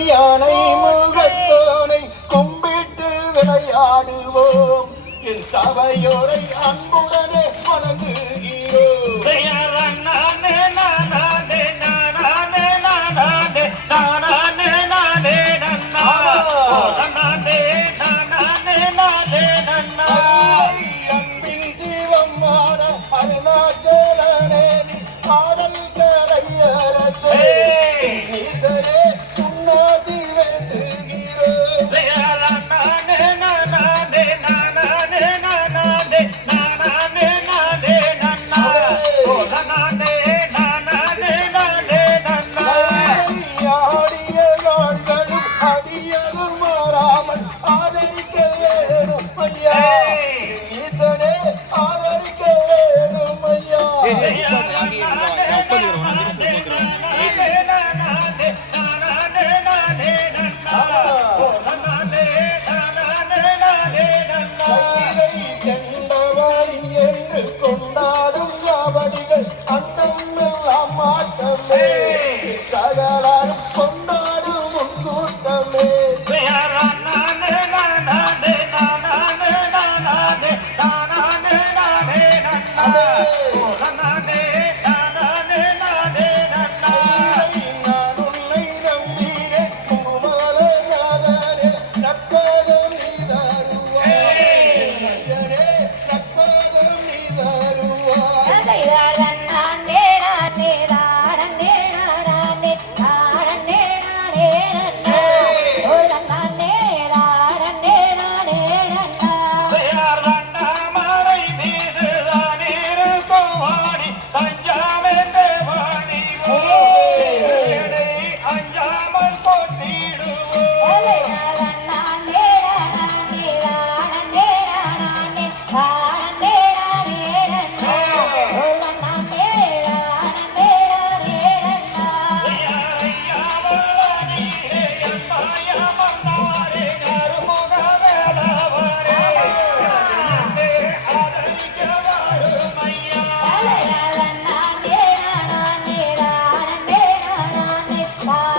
யானை முகத்தோனை கும்பிட்டு விளையாடுவோம். என் சபையோரை அன்புடனே வணங்குகிறோம் Bye.